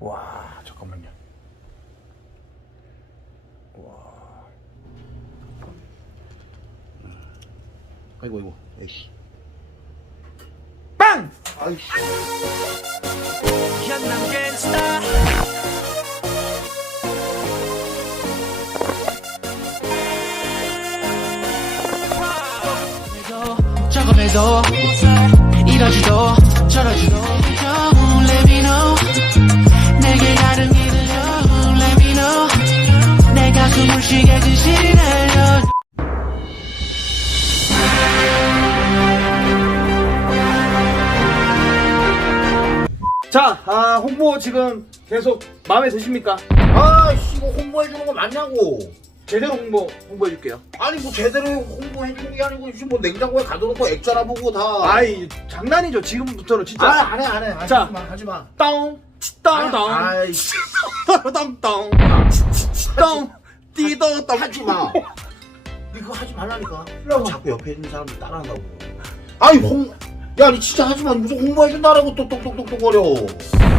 와 잠깐만요. 아이고 아이고 에이씨 빵! 아이씨 저금해도 이러지도 저러지도 숨을 쉬게 진실이 내려 자, 아, 홍보 지금 계속 마음에 드십니까? 아씨 이거 홍보해주는 거 맞냐고 제대로 홍보 홍보해줄게요. 아니 뭐 제대로 홍보해주는 게 아니고 지금 뭐 냉장고에 가둬놓고 액자라 보고 다 아이 장난이죠. 지금부터는 진짜. 아, 안해 안해 자. 하지마 하지마 땅, 땅 땅, 아이씨 땅 땅, 땅, 띠더 땅. 하지마 니 그거 하지 말라니까 자꾸 옆에 있는 사람들 따라한다고 아니 홍 야, 니 진짜 하지 마. 무슨 홍보해준다라고 또 똑똑똑똑 거려.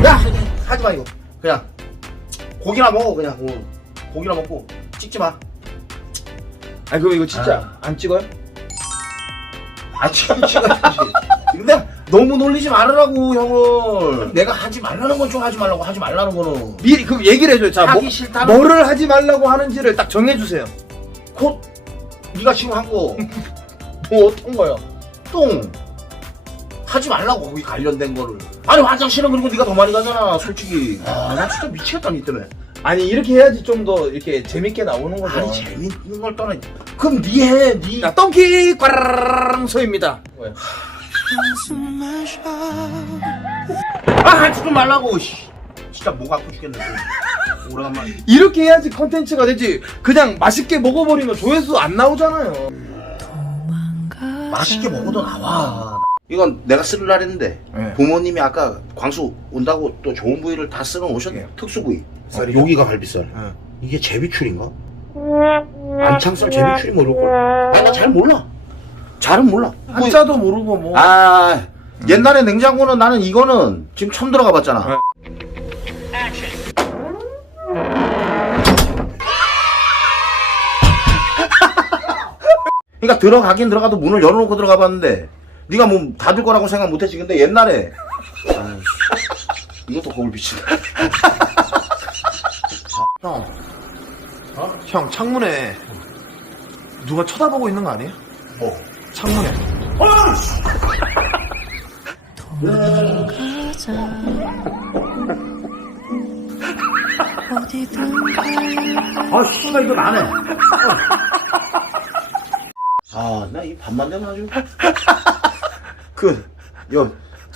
야, 하지, 하지 마, 이거. 그냥, 고기나 먹어, 그냥. 어, 고기나 먹고. 찍지 마. 아니 그거 이거 진짜 안 찍어요? 아, 지금 찍어야지. 근데 너무 놀리지 말으라고, 형을. 내가 하지 말라는 건 좀 하지 말라고, 하지 말라는 거는. 미리 그 얘기를 해줘요. 자, 하기 뭐, 싫다는 뭐를 하지 말라고 하는지를 딱 정해주세요. 곧, 네가 지금 한 거, 뭐 어떤 거요? 똥. 하지 말라고, 거기 관련된 거를. 아니, 화장실은 그리고 네가 더 많이 가잖아, 솔직히. 아, 나 진짜 미치겠다, 니 때문에. 아니 이렇게 해야지 좀 더 이렇게 재밌게 나오는 거죠. 아니, 재밌는 걸 떠나. 그럼 니 해, 니. 자, 똥키 꽈라랑 소입니다. 뭐 쉬어 아, 좀 말라고, 씨. 진짜 목 아프 죽겠네. 또. 오래간만에. 이렇게 해야지 컨텐츠가 되지. 그냥 맛있게 먹어버리면 조회수 안 나오잖아요. 맛있게 먹어도 나와. 이건 내가 쓰려 했는데 네. 부모님이 아까 광수 온다고 또 좋은 부위를 다 쓸어 오셨네요. 특수 부위. 어, 여기가 갈비살. 네. 이게 제비출인가? 안창살 제비출이 뭐 이럴 걸. 아, 나잘 몰라. 잘은 몰라. 한자도 모르고 뭐. 아, 옛날에 냉장고는 나는 이거는 지금 처음 들어가 봤잖아. 그러니까 들어가긴 들어가도 문을 열어놓고 들어가 봤는데 네가 뭐 닫을 거라고 생각 못했지 근데 옛날에 아유, 이것도 거울 비치네 형. 형, 창문에 누가 쳐다보고 있는 거 아니에요? 뭐 창문에. 아, 씨발 이거 나네. 아, 나 이 밤만 되면 아주 그, 여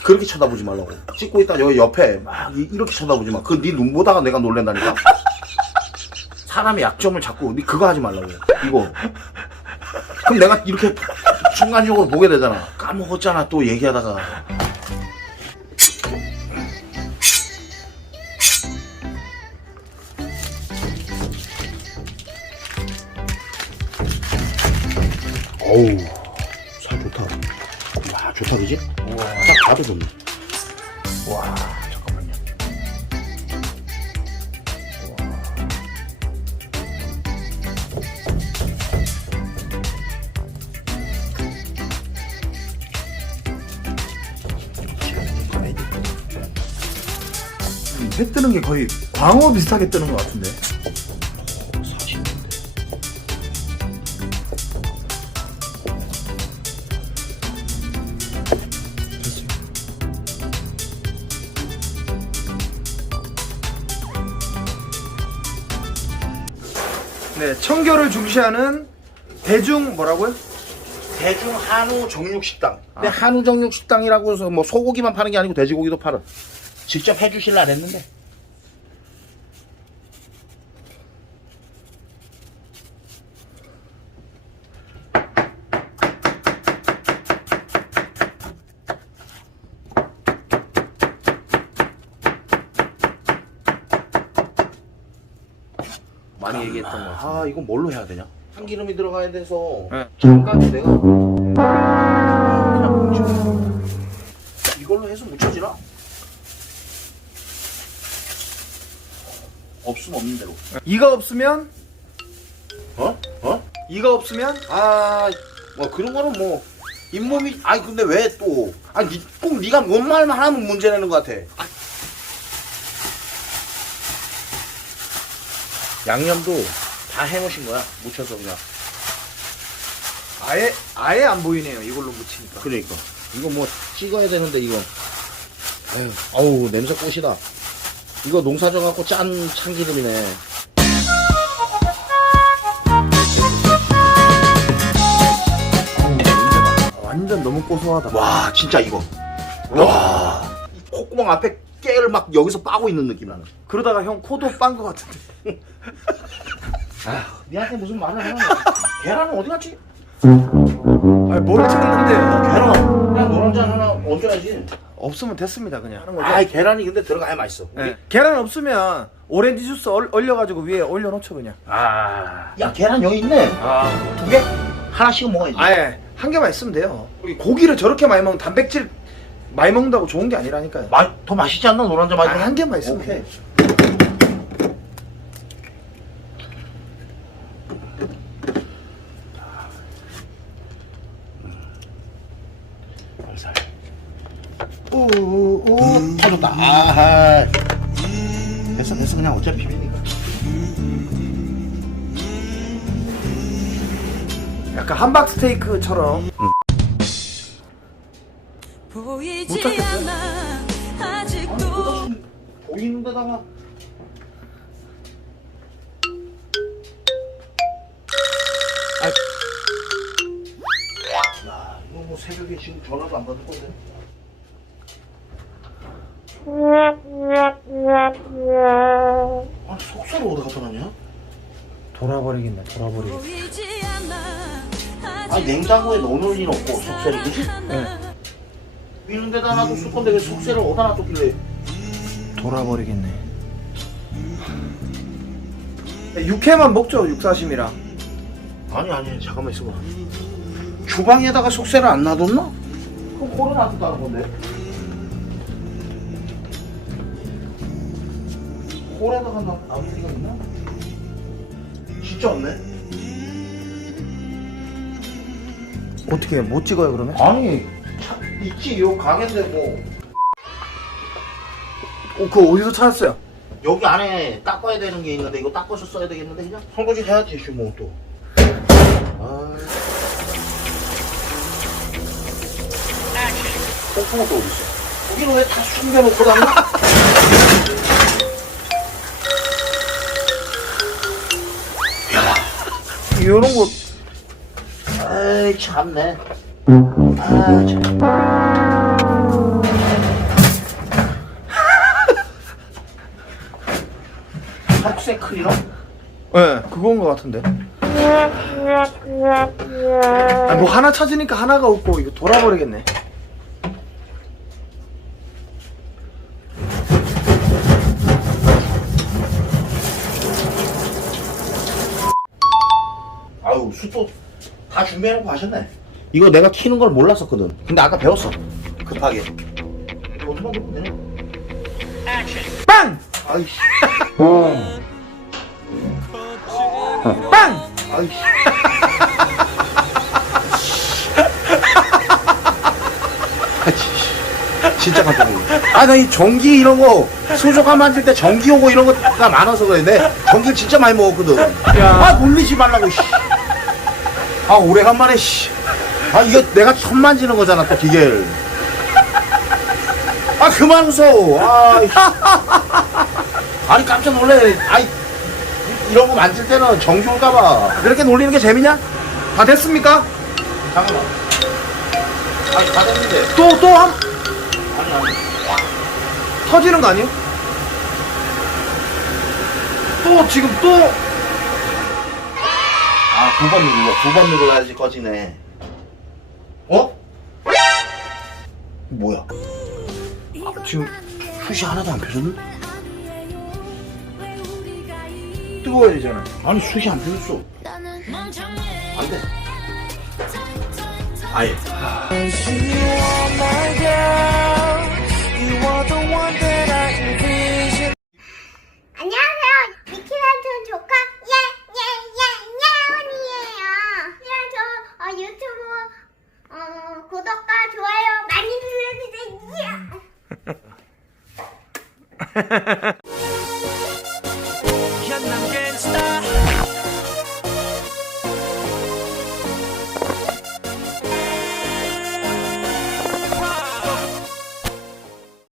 그렇게 쳐다보지 말라고. 찍고 있다 여기 옆에 막 이- 이렇게 쳐다보지 마. 그네 눈 보다가 내가 놀랜다니까. 사람의 약점을 자꾸 네 그거 하지 말라고. 이거. 그럼 내가 이렇게 순간적으로 보게 되잖아. 까먹었잖아 또 얘기하다가. 어우, 살 좋다. 야, 좋다, 그지? 딱 봐도 좋네. 와, 해 뜨는 게 거의 광어 비슷하게 뜨는 것 같은데. 네, 청결을 중시하는 대중 뭐라고요? 대중 한우 정육식당. 근데 한우 정육식당이라고 해서 뭐 소고기만 파는 게 아니고 돼지고기도 팔아. 직접 해주실라 했는데. 많이 얘기했던 거. 아, 이거 뭘로 해야 되냐? 참기름이 들어가야 돼서. 네. 잠깐 내가. 그냥 뭉치고. 이걸로 해서 묻혀지나? 없으면 없는 대로. 이가 없으면 어? 어? 이가 없으면 아, 뭐 그런 거는 뭐 잇몸이 아니 근데 왜 또? 아니 니- 꼭 네가 뭔 말만 하면 문제 내는 것 같아. 양념도 다 해놓으신 거야. 묻혀서 그냥. 아예 아예 안 보이네요. 이걸로 묻히니까. 그러니까 이거 뭐 찍어야 되는데 이거. 아유, 어우 냄새 꽃이다. 이거 농사져 갖고 짠 참기름이네. 완전 너무 고소하다. 와 진짜 이거. 와. 이 콧구멍 앞에 깨를 막 여기서 빠고 있는 느낌 나는. 그러다가 형 코도 빤 것 같은데. 아, 니한테 무슨 말을 하는 계란은 어디 갔지? 아니 뭘 찍는데요? 계란 그냥 노란잔 하나 얹어야지. 없으면 됐습니다 그냥. 하는 거죠. 아 계란이 근데 들어가야 맛있어. 네. 계란 없으면 오렌지 주스 얼, 얼려가지고 위에 올려놓죠 그냥. 아. 야 계란 여기 있네. 아, 두 개? 하나씩은 먹어야지. 아예 한 개만 있으면 돼요. 이 고기를 저렇게 많이 먹으면 단백질 많이 먹는다고 좋은 게 아니라니까요. 마, 더 맛있지 않나 노란잔 아, 맛이? 한 개만 있으면 오케이. 돼. 살살. 오오오 터졌 다. 아하. 됐어 됐어 그냥 어차피 비비니까. 약간 함박 스테이크처럼. 보이지 못하겠어요? 않아 아직도 보이는 데다가. 아. 야 이거 뭐 새벽에 지금 전화도 안 받을 건데. 아 속살을 어디 갖다 놨냐? 돌아버리겠네 돌아버리겠네. 아 냉장고에 넣어놓을 일 없고 속살이 그지? 네. 있는 데다 놔도 쓸 건데 왜 속살을 어디다 놔뒀길래 돌아버리겠네. 육회만 먹죠 육사심이랑. 아니 아니 잠깐만 있어봐 주방에다가 속살을 안 놔뒀나? 그럼 홀에 놔뒀다는 건데 홀에다가 놔- 놔둘 리가 있나? 진짜 없네 어떻게 해요? 못 찍어요 그러면? 아니 차, 있지 요 가게인데 뭐 어, 그거 어디서 찾았어요? 여기 안에 닦아야 되는 게 있는데 이거 닦아서 써야 되겠는데 그냥 설거지 해야지 뭐또 아... 뽕뽕은 또 어딨어? 여기는 왜 다 숨겨놓고 다녀? 이런 거 아이 참네 아 참. 학생 클리너? 네, 그건 것 같은데. 아, 뭐 하나 찾으니까 하나가 없고 이거 돌아버리겠네. 숯도 다 준비해놓고 하셨네. 이거 내가 키는 걸 몰랐었거든. 근데 아까 배웠어. 급하게. 어디만 보면 되네 빵! 아이씨. 빵! 아이씨. 아, 진- 진짜 깜짝 놀랐네 아나 이 전기 이런 거 수족관 만들 때 전기 오고 이런 거가 많아서 그랬는데 전기 진짜 많이 먹었거든. 아 놀리지 말라고 씨. 아 오래간만에 씨. 아 이거 내가 처음 만지는 거잖아 또 기계를 아 그만 웃어 아, 씨. 아니 깜짝 놀래 아이 이런 거 만질 때는 전기 올까봐 그렇게 놀리는 게 재미냐? 다 됐습니까? 잠깐만 아니 다 됐는데 또, 또 한, 아니 아니 터지는 거 아니에요? 또, 지금 또, 아 두 번 눌러 두 번 눌러야지 꺼지네 어? 뭐야 아, 지금 숱이 하나도 안 펴졌는데? 뜨거워야 되잖아. 아니 숱이 안 펴졌어 안 돼 아예 안 구독과 좋아요 많이 눌러주세요.